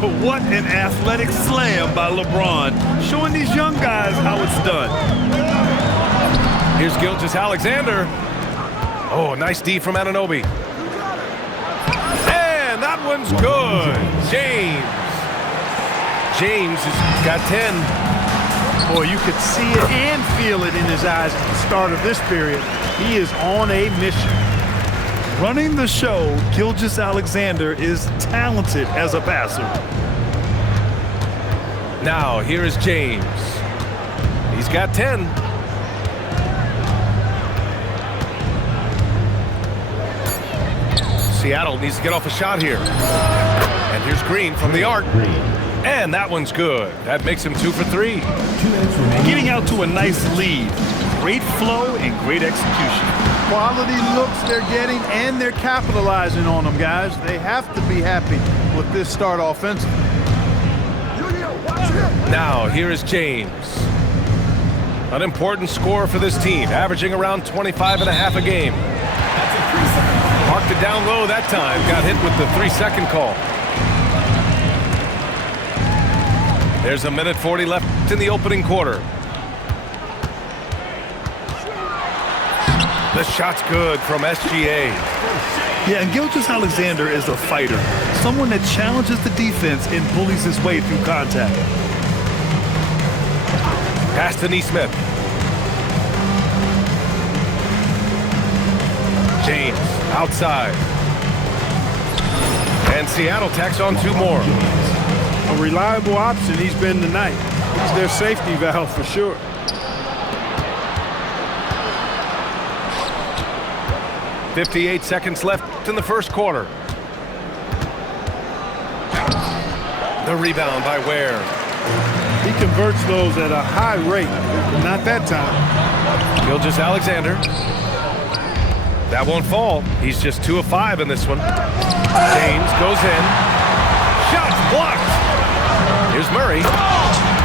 What an athletic slam by LeBron, showing these young guys how it's done. Here's Gilgeous-Alexander. Oh, nice D from Anunoby. And that one's good. James has got 10. Boy, you could see it and feel it in his eyes at the start of this period. He is on a mission. Running the show, Gilgeous-Alexander is talented as a passer. Now, here is James. He's got 10. Seattle needs to get off a shot here. And here's Green from the arc. And that one's good. That makes him 2 for 3. Getting out to a nice lead. Great flow and great execution. Quality looks they're getting, and they're capitalizing on them, guys. They have to be happy with this start offensively. Now, here is James. An important scorer for this team, averaging around 25.5 a game. Marked it down low that time. Got hit with the 3-second call. There's a minute 40 left in the opening quarter. The shot's good from SGA. Yeah, and Gilgeous-Alexander is a fighter. Someone that challenges the defense and bullies his way through contact. Pass to Nesmith. James outside. And Seattle tacks on 2 more. A reliable option he's been tonight. He's their safety valve for sure. .58 seconds left in the first quarter. The rebound by Ware. He converts those at a high rate. Not that time. Gilgeous-Alexander. That won't fall. He's just 2 of 5 in this one. James goes in. Shot's blocked. Here's Murray.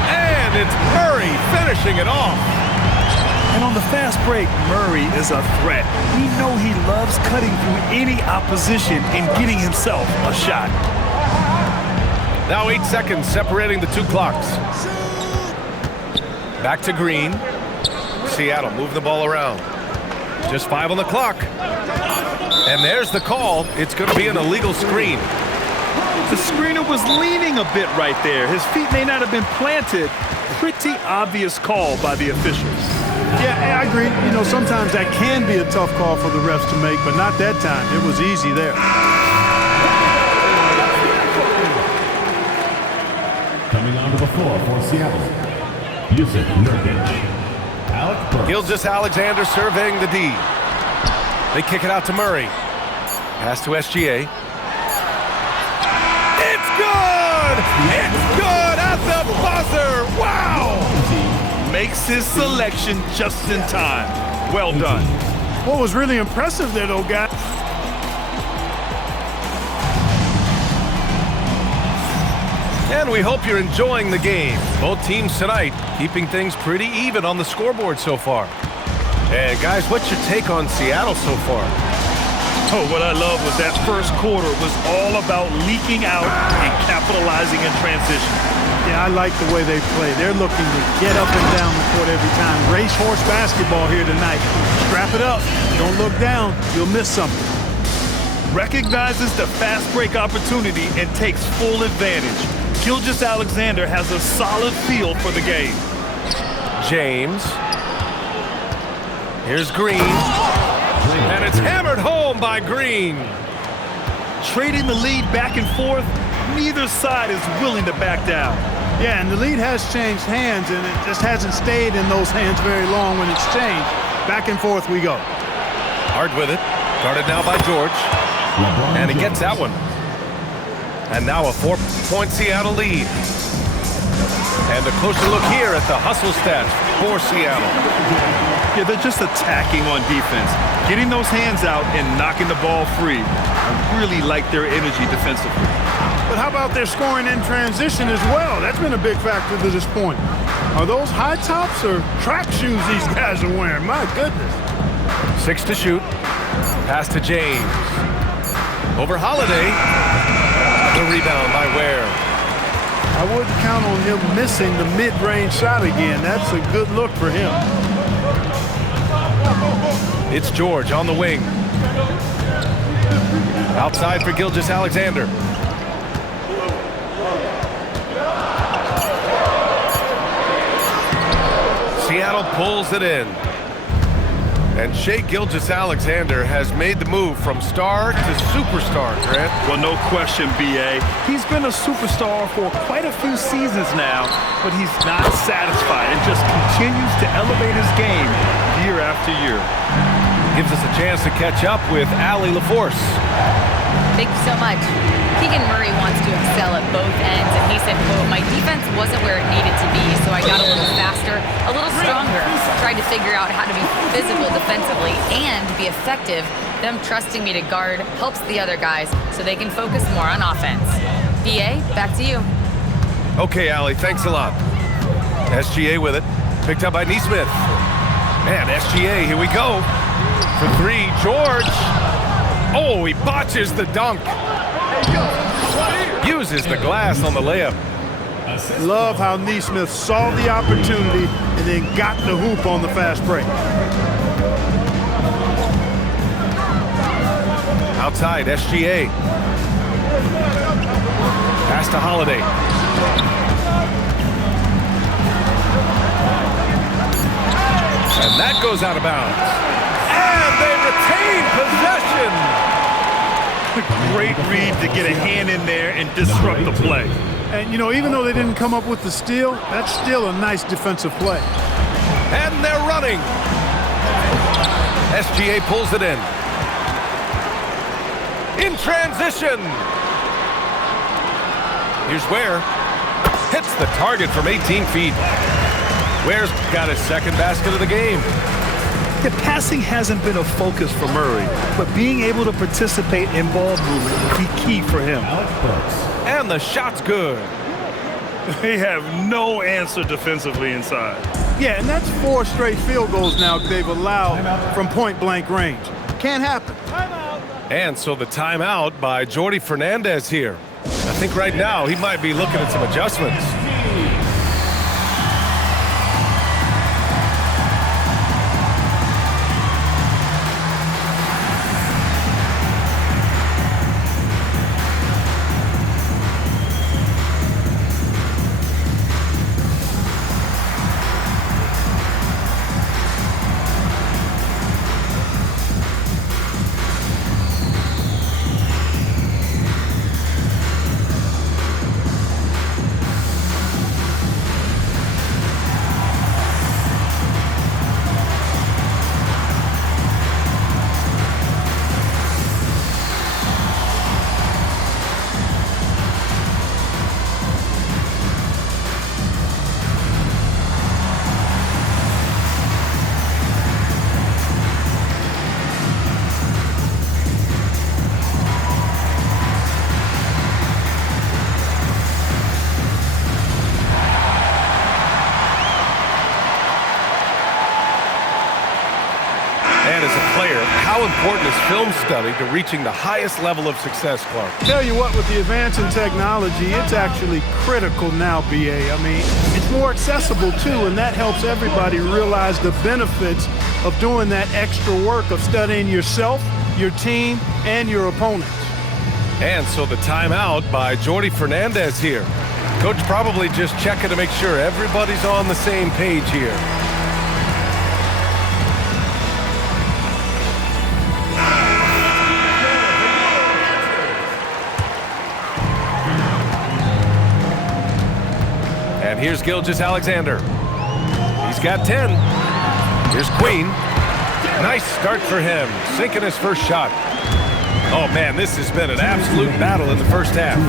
And it's Murray finishing it off. And on the fast break, Murray is a threat. We know he loves cutting through any opposition and getting himself a shot. Now 8 seconds separating the 2 clocks. Back to Green. Seattle move the ball around. Just 5 on the clock. And there's the call. It's going to be an illegal screen. The screener was leaning a bit right there. His feet may not have been planted. Pretty obvious call by the officials. Yeah, I agree. You know, sometimes that can be a tough call for the refs to make, but not that time. It was easy there. Coming onto the floor for Seattle, Jusuf Nurkic. Alec Burks. Gilgeous-Alexander surveying the D. They kick it out to Murray. Pass to SGA. It's good! It's good at the buzzer! Wow! Makes his selection just in time. Well done. What was really impressive there, though, guys. And we hope you're enjoying the game. Both teams tonight keeping things pretty even on the scoreboard so far. And guys, what's your take on Seattle so far? Oh, what I love was that first quarter was all about leaking out and capitalizing in transition. Yeah, I like the way they play. They're looking to get up and down the court every time. Racehorse basketball here tonight. Strap it up. Don't look down. You'll miss something. Recognizes the fast break opportunity and takes full advantage. Gilgeous-Alexander has a solid feel for the game. James. Here's Green. And it's hammered home by Green. Trading the lead back and forth, neither side is willing to back down. Yeah, and the lead has changed hands, and it just hasn't stayed in those hands very long when it's changed. Back and forth we go. Hard with it. Guarded now by George. And he gets that one. And now a 4-point Seattle lead. And a closer look here at the hustle stats for Seattle. Yeah, they're just attacking on defense, getting those hands out and knocking the ball free. I really like their energy defensively. But how about their scoring in transition as well? That's been a big factor to this point. Are those high tops or track shoes these guys are wearing? My goodness. 6 to shoot. Pass to James. Over Holiday. The rebound by Ware. I wouldn't count on him missing the mid-range shot again. That's a good look for him. It's George on the wing. Outside for Gilgeous-Alexander. Seattle pulls it in. And Shai Gilgeous-Alexander has made the move from star to superstar, Grant. Well, no question, B.A. He's been a superstar for quite a few seasons now, but he's not satisfied and just continues to elevate his game year after year. Gives us a chance to catch up with Allie LaForce. Thank you so much. Keegan Murray wants to excel at both ends, and he said, quote, "My defense wasn't where it needed to be, so I got a little faster, a little stronger, tried to figure out how to be physical defensively and be effective. Them trusting me to guard helps the other guys so they can focus more on offense." B.A., back to you. Okay, Allie, thanks a lot. SGA with it. Picked up by Nesmith. And SGA, here we go. For three, George. Oh, he botches the dunk. Uses the glass on the layup. Love how Nesmith saw the opportunity and then got the hoop on the fast break. Outside, SGA. Pass to Holiday. And that goes out of bounds. And they retain possession. Great read to get a hand in there and disrupt the play. And, you know, even though they didn't come up with the steal, that's still a nice defensive play. And they're running. SGA pulls it in. In transition. Here's Ware. Hits the target from 18 feet. Ware's got his second basket of the game. The passing hasn't been a focus for Murray, but being able to participate in ball movement will be key for him. And the shot's good. They have no answer defensively inside. Yeah, and that's 4 straight field goals now they've allowed from point-blank range. Can't happen. And so the timeout by Jordi Fernandez here. I think right now he might be looking at some adjustments. How important is film study to reaching the highest level of success, Clark? Tell you what, with the advance in technology, it's actually critical now, BA. I mean, it's more accessible, too, and that helps everybody realize the benefits of doing that extra work of studying yourself, your team, and your opponents. And so the timeout by Jordi Fernandez here. Coach probably just checking to make sure everybody's on the same page here. And here's Gilgeous-Alexander. He's got 10. Here's Queen. Nice start for him, sinking his first shot. Oh, man, this has been an absolute battle in the first half.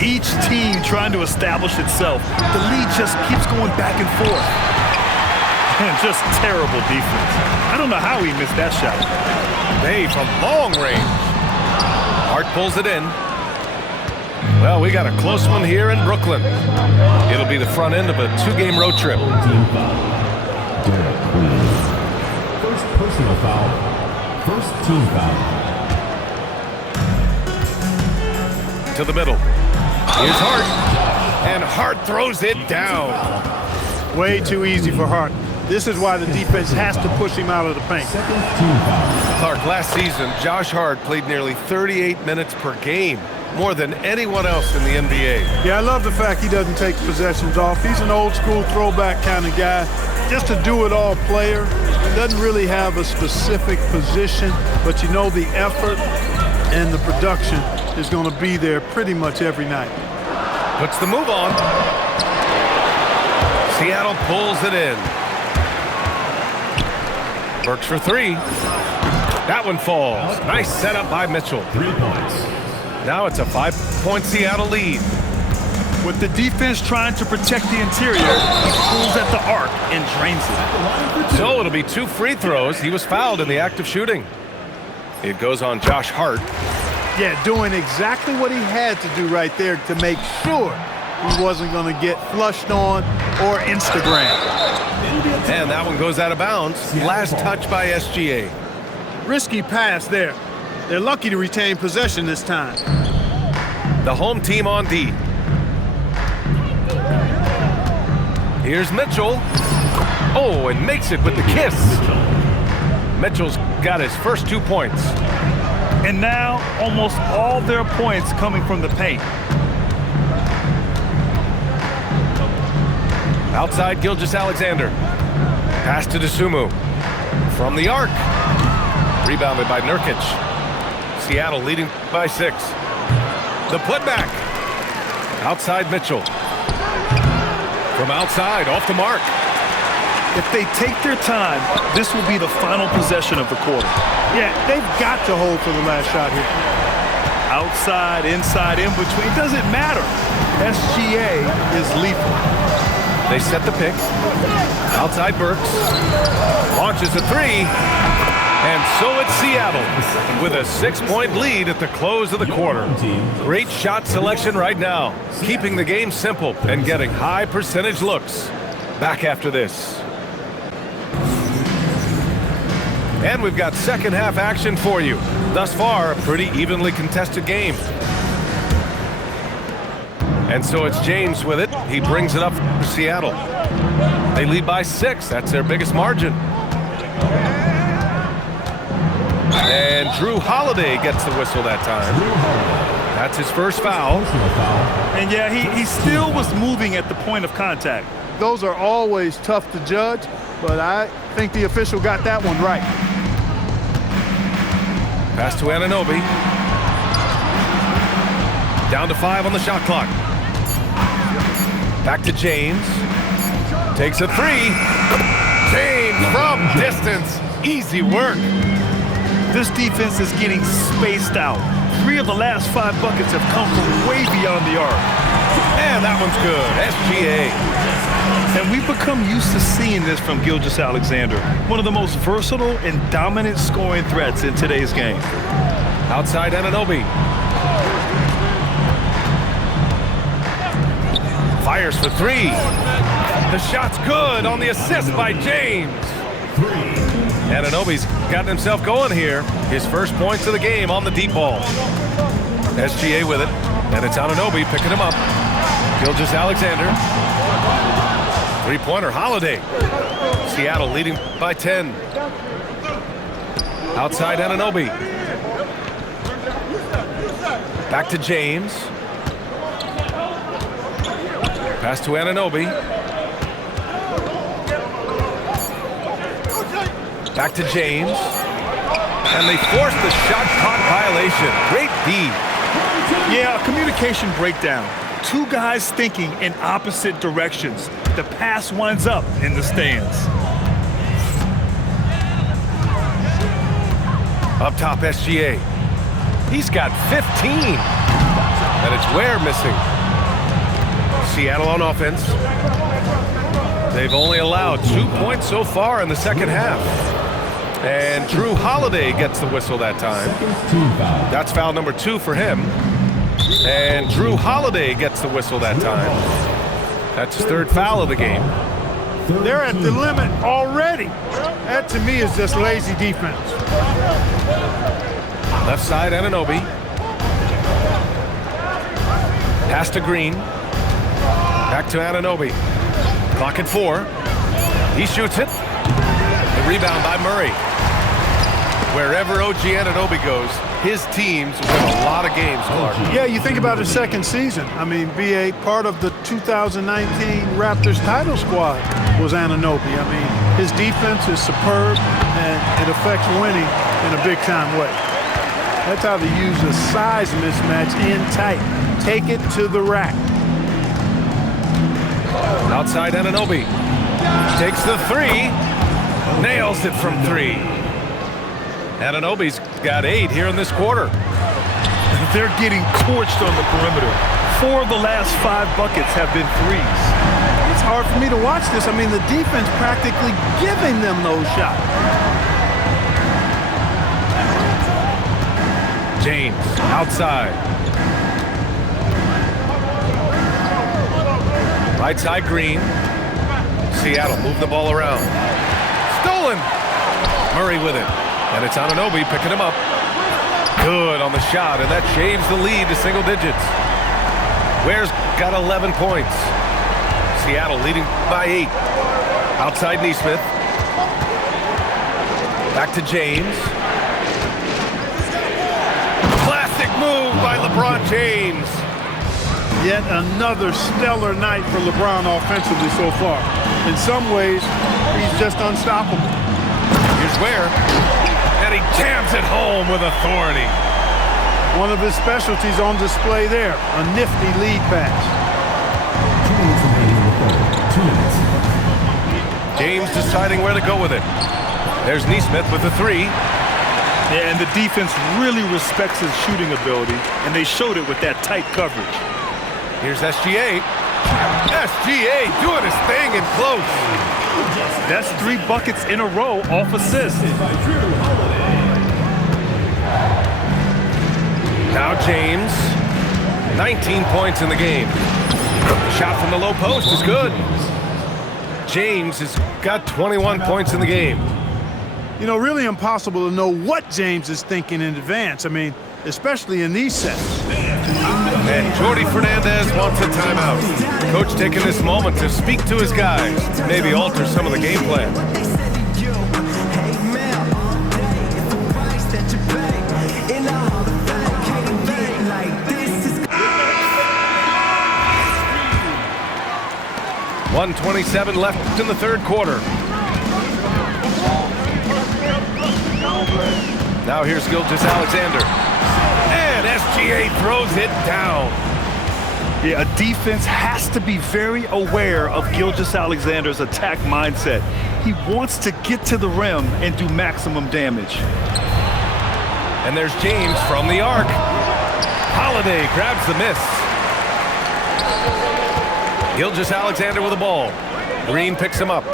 Each team trying to establish itself. The lead just keeps going back and forth. And just terrible defense. I don't know how he missed that shot. Hey, from long range. Hart pulls it in. Well, we got a close one here in Brooklyn. It'll be the front end of a 2-game road trip. First personal foul. First team foul. To the middle. Here's Hart. And Hart throws it down. Way too easy for Hart. This is why the defense has to push him out of the paint. Clark, last season, Josh Hart played nearly 38 minutes per game, more than anyone else in the NBA. Yeah, I love the fact he doesn't take possessions off. He's an old school throwback kind of guy. Just a do-it-all player. Doesn't really have a specific position, but you know the effort and the production is going to be there pretty much every night. Puts the move on. Seattle pulls it in. Works for three. That one falls. Nice setup by Mitchell. 3 points. Now it's a 5-point Seattle lead. With the defense trying to protect the interior, he pulls at the arc and drains it. So it'll be 2 free throws. He was fouled in the act of shooting. It goes on Josh Hart. Yeah, doing exactly what he had to do right there to make sure he wasn't going to get flushed on or Instagram. And that one goes out of bounds. Last touch by SGA. Risky pass there. They're lucky to retain possession this time. The home team on D. Here's Mitchell. Oh, and makes it with the kiss. Mitchell's got his first 2 points. And now, almost all their points coming from the paint. Outside Gilgeous-Alexander. Pass to Dosunmu. From the arc. Rebounded by Nurkic. Seattle leading by 6. The putback. Outside Mitchell. From outside, off the mark. If they take their time, this will be the final possession of the quarter. Yeah, they've got to hold for the last shot here. Outside, inside, in between, it doesn't matter. SGA is lethal. They set the pick. Outside Burks. Launches a 3. And so it's Seattle with a 6-point lead at the close of the quarter. Great shot selection right now, keeping the game simple and getting high percentage looks. Back after this. And we've got second half action for you. Thus far, a pretty evenly contested game. And so it's James with it. He brings it up for Seattle. They lead by 6. That's their biggest margin. And Drew Holiday gets the whistle that time. That's his first foul. And yeah, he still was moving at the point of contact. Those are always tough to judge, but I think the official got that one right. Pass to Anunoby. Down to 5 on the shot clock. Back to James. Takes a 3. James from distance. Easy work. This defense is getting spaced out. 3 of the last 5 buckets have come from way beyond the arc. And that one's good. SGA. And we've become used to seeing this from Gilgeous-Alexander, one of the most versatile and dominant scoring threats in today's game. Outside Anunoby. Fires for 3. The shot's good on the assist by James. Anunoby's gotten himself going here. His first points of the game on the deep ball. SGA with it, and it's Anunoby picking him up. Gilgeous-Alexander. Three-pointer, Holiday. Seattle leading by 10. Outside Anunoby. Back to James. Pass to Anunoby. Back to James. And they force the shot clock violation. Great D. Yeah, a communication breakdown. 2 guys thinking in opposite directions. The pass winds up in the stands. Up top, SGA. He's got 15. And it's Ware missing. Seattle on offense. They've only allowed 2 points so far in the second half. And Drew Holiday gets the whistle that time. That's foul number 2 for him. And Drew Holiday gets the whistle that time. That's his 3rd foul of the game. They're at the limit already. That, to me, is just lazy defense. Left side, Anunoby. Pass to Green. Back to Anunoby. Clock at 4. He shoots it. The rebound by Murray. Wherever OG Anunoby goes, his teams win a lot of games, Clark. Yeah, you think about his second season. I mean, BA, part of the 2019 Raptors title squad was Anunoby. I mean, his defense is superb, and it affects winning in a big-time way. That's how they use a size mismatch in tight. Take it to the rack. Outside Anunoby. Takes the 3. Nails it from 3. Anunoby's got 8 here in this quarter. They're getting torched on the perimeter. 4 of the last 5 buckets have been threes. It's hard for me to watch this. I mean, the defense practically giving them those shots. James outside. Right side Green. Seattle move the ball around. Stolen. Murray with it. And it's Anunoby picking him up. Good on the shot, and that shaves the lead to single digits. Ware's got 11 points. Seattle leading by 8. Outside Nesmith. Back to James. Classic move by LeBron James. Yet another stellar night for LeBron offensively so far. In some ways, he's just unstoppable. Here's Ware. And he jams it home with authority. One of his specialties on display there, a nifty lead pass. 2 minutes. James deciding where to go with it. There's Nesmith with the 3. Yeah, and the defense really respects his shooting ability, and they showed it with that tight coverage. Here's SGA. SGA doing his thing in close. That's 3 buckets in a row off assists. Now James, 19 points in the game. The shot from the low post is good. James has got 21 points in the game. You know, really impossible to know what James is thinking in advance. I mean, especially in these sets. And Jordi Fernandez wants a timeout. Coach taking this moment to speak to his guys, maybe alter some of the game plan. .127 left in the third quarter. Now here's Gilgeous-Alexander. And SGA throws it down. Yeah, a defense has to be very aware of Gilgeous-Alexander's attack mindset. He wants to get to the rim and do maximum damage. And there's James from the arc. Holiday grabs the miss. Gilgeous-Alexander with the ball. Green picks him up.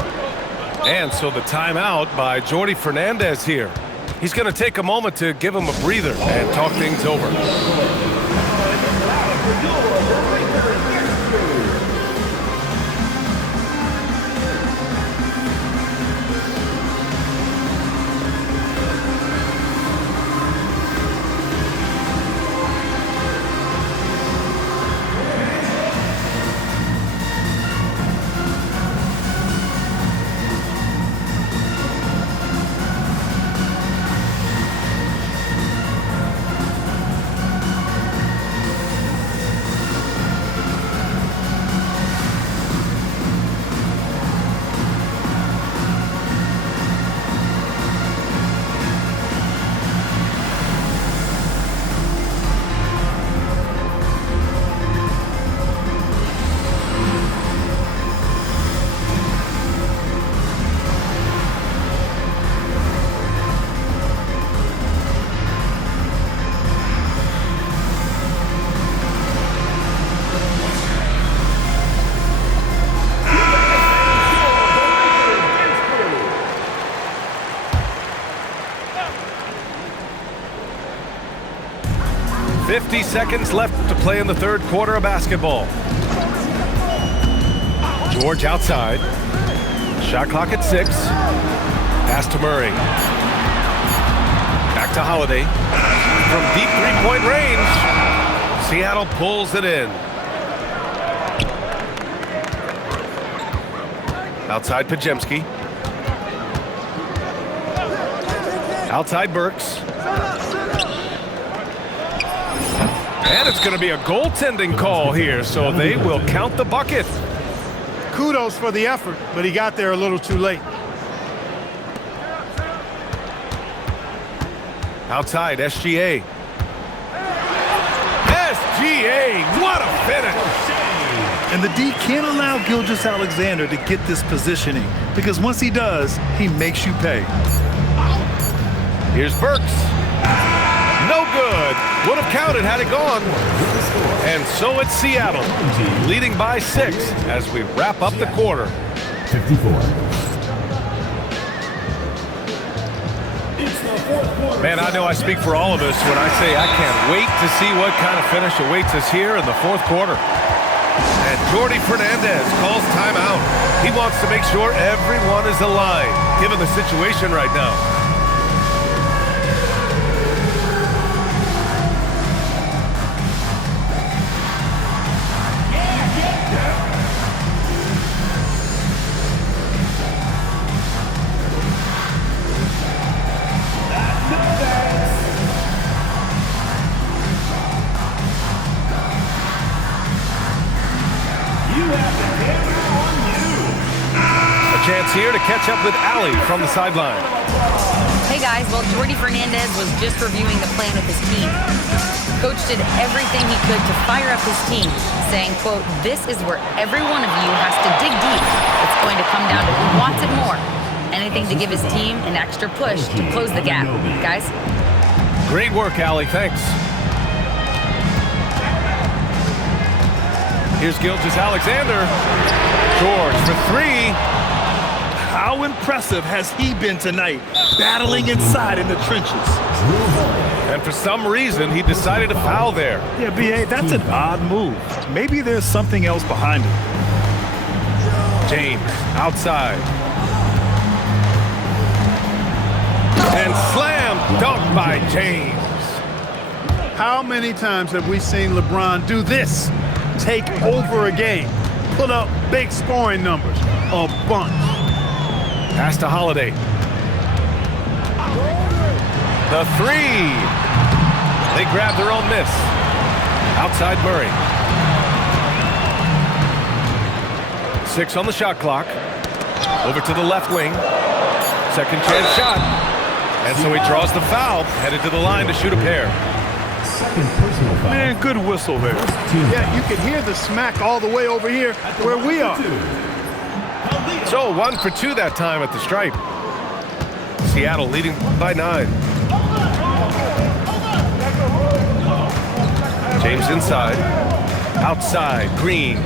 And so the timeout by Jordi Fernandez here. He's going to take a moment to give him a breather and talk things over. Seconds left to play in the third quarter of basketball. George outside. Shot clock at 6. Pass to Murray. Back to Holiday. From deep three-point range. Seattle pulls it in. Outside Pajemski. Outside Burks. And it's going to be a goaltending call here, so they will count the bucket. Kudos for the effort, but he got there a little too late. Outside, SGA. SGA, what a finish! And the D can't allow Gilgeous-Alexander to get this positioning, because once he does, he makes you pay. Here's Burks. No good. Would have counted had it gone. And so it's Seattle, leading by 6 as we wrap up the quarter. 54. Man, I know I speak for all of us when I say I can't wait to see what kind of finish awaits us here in the fourth quarter. And Jordi Fernandez calls timeout. He wants to make sure everyone is aligned, given the situation right now. Chance here to catch up with Allie from the sideline. Hey guys, well, Jordi Fernandez was just reviewing the plan with his team. Coach did everything he could to fire up his team, saying, quote, "This is where every one of you has to dig deep. It's going to come down to who wants it more. Anything to give his team an extra push to close the gap." Guys? Great work, Allie. Thanks. Here's Gilgeous-Alexander. George for 3. How impressive has he been tonight, battling inside in the trenches? And for some reason, he decided to foul there. Yeah, B.A., that's an odd move. Maybe there's something else behind it. James, outside. And slam dunk by James. How many times have we seen LeBron do this? Take over a game, put up big scoring numbers, a bunch. Pass to Holiday. The 3. They grab their own miss. Outside Murray. 6 on the shot clock. Over to the left wing. Second chance shot. And so he draws the foul, headed to the line to shoot a pair. Second personal foul. Man, good whistle there. Yeah, you can hear the smack all the way over here where we are. So 1 for 2 that time at the stripe. Seattle leading by 9. James inside. Outside, Green.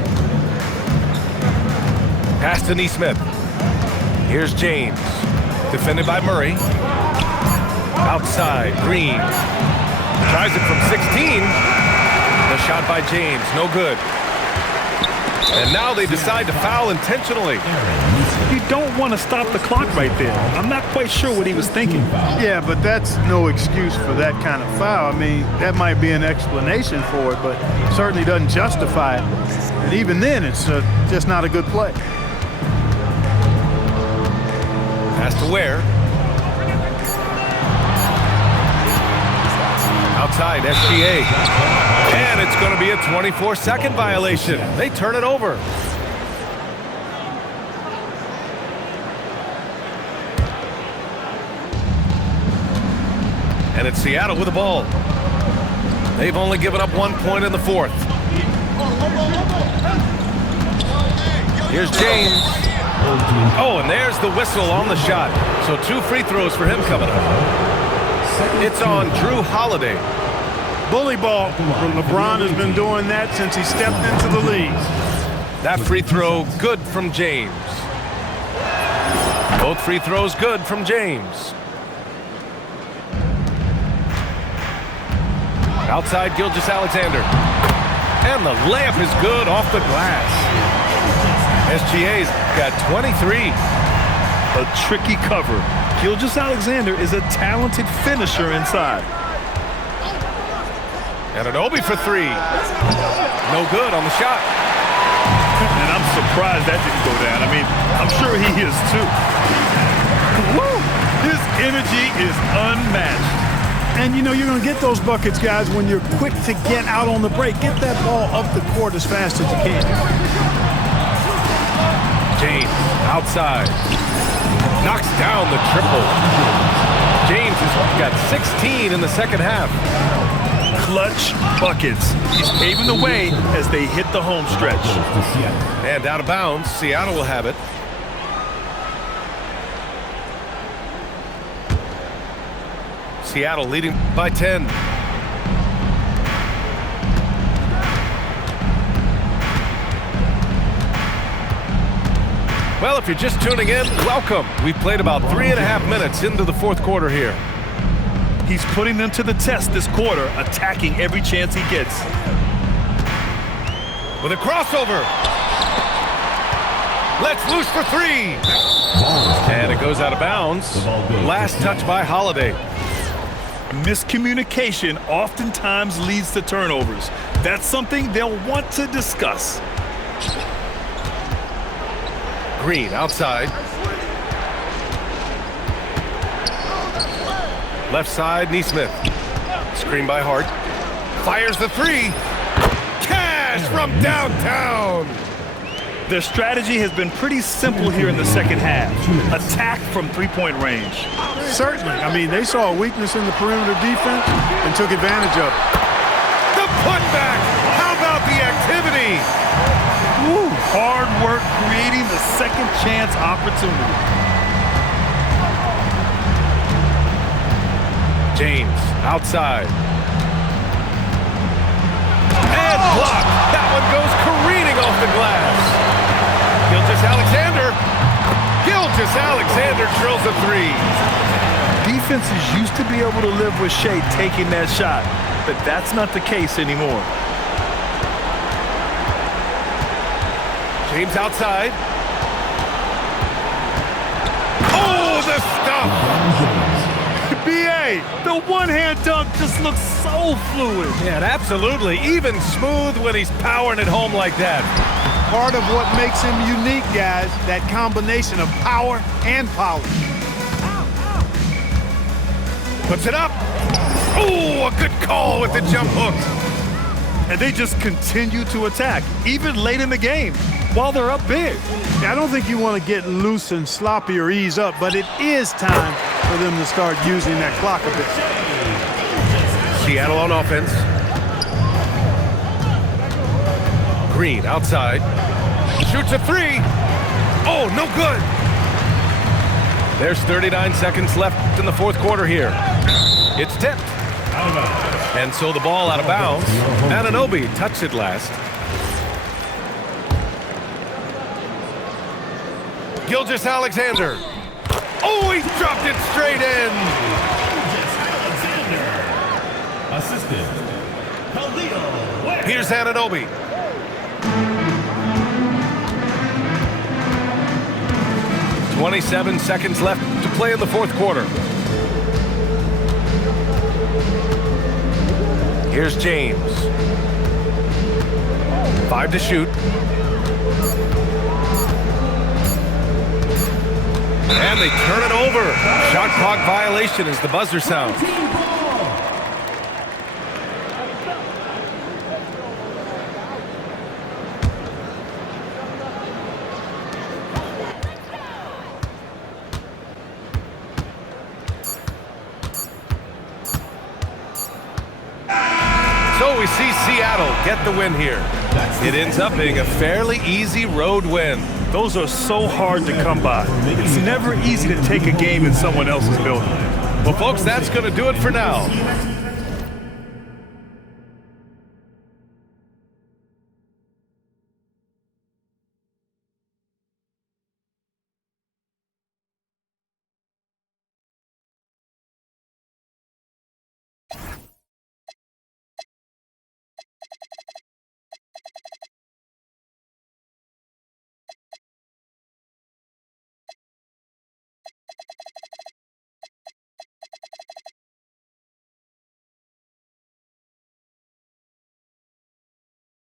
Pass to Nesmith. Here's James. Defended by Murray. Outside, Green. Tries it from 16. The shot by James, no good. And now they decide to foul intentionally. You don't want to stop the clock right there. I'm not quite sure what he was thinking. Yeah, but that's no excuse for that kind of foul. I mean, that might be an explanation for it, but certainly doesn't justify it. And even then, it's just not a good play. Pass to Ware. Outside, SGA. And it's going to be a 24-second violation. They turn it over. And it's Seattle with the ball. They've only given up 1 point in the fourth. Here's James. Oh, and there's the whistle on the shot. So 2 free throws for him coming up. It's on Drew Holiday. Bully ball. LeBron has been doing that since he stepped into the league. That free throw good from James. Both free throws good from James. Outside Gilgeous-Alexander. And the layup is good off the glass. SGA's got 23. A tricky cover. Gilgeous-Alexander is a talented finisher inside. And Anunoby for 3. No good on the shot. And I'm surprised that didn't go down. I mean, I'm sure he is too. Woo! His energy is unmatched. And, you know, you're going to get those buckets, guys, when you're quick to get out on the break. Get that ball up the court as fast as you can. James, outside. Knocks down the triple. James has got 16 in the second half. Clutch buckets. He's paving the way as they hit the home stretch. And out of bounds, Seattle will have it. Seattle leading by 10. Well, if you're just tuning in, welcome. We've played about 3.5 minutes into the fourth quarter here. He's putting them to the test this quarter, attacking every chance he gets. With a crossover. Let's loose for three. And it goes out of bounds. Last touch by Holiday. Miscommunication oftentimes leads to turnovers. That's something they'll want to discuss. Green outside. Left side, Neesmith. Screen by Hart. Fires the three. Cash from downtown. Their strategy has been pretty simple here in the second half. Attack from three-point range. Certainly. I mean, they saw a weakness in the perimeter defense and took advantage of it. The putback. How about the activity? Woo, hard work creating the second chance opportunity. James outside. And blocked. That one goes careening off the glass. Gilgeous-Alexander. Gilgeous-Alexander drills a three. Defenses used to be able to live with Shea taking that shot, but that's not the case anymore. James outside. Oh, the stuff! B.A., the one-hand dunk just looks so fluid. Yeah, absolutely. Even smooth when he's powering it home like that. Part of what makes him unique, guys, that combination of power and polish. Puts it up. Oh, a good call with the jump hook. And they just continue to attack, even late in the game, while they're up big. I don't think you want to get loose and sloppy or ease up, but it is time for them to start using that clock a bit. Seattle on offense. Green outside. Shoots a three. Oh, no good. There's 39 seconds left in the fourth quarter here. It's tipped. And so the ball out of bounds. Anunoby touched it last. Gilgeous-Alexander. Oh, he dropped it straight in. Assistant, Khalil Ware. Here's Anunoby. "27 seconds left to play in the fourth quarter. Here's James. 5 to shoot. And they turn it over. Shot clock violation as the buzzer sounds. So we see Seattle get the win here. It ends up being a fairly easy road win. Those are so hard to come by. It's never easy to take a game in someone else's building. Well, folks, that's going to do it for now.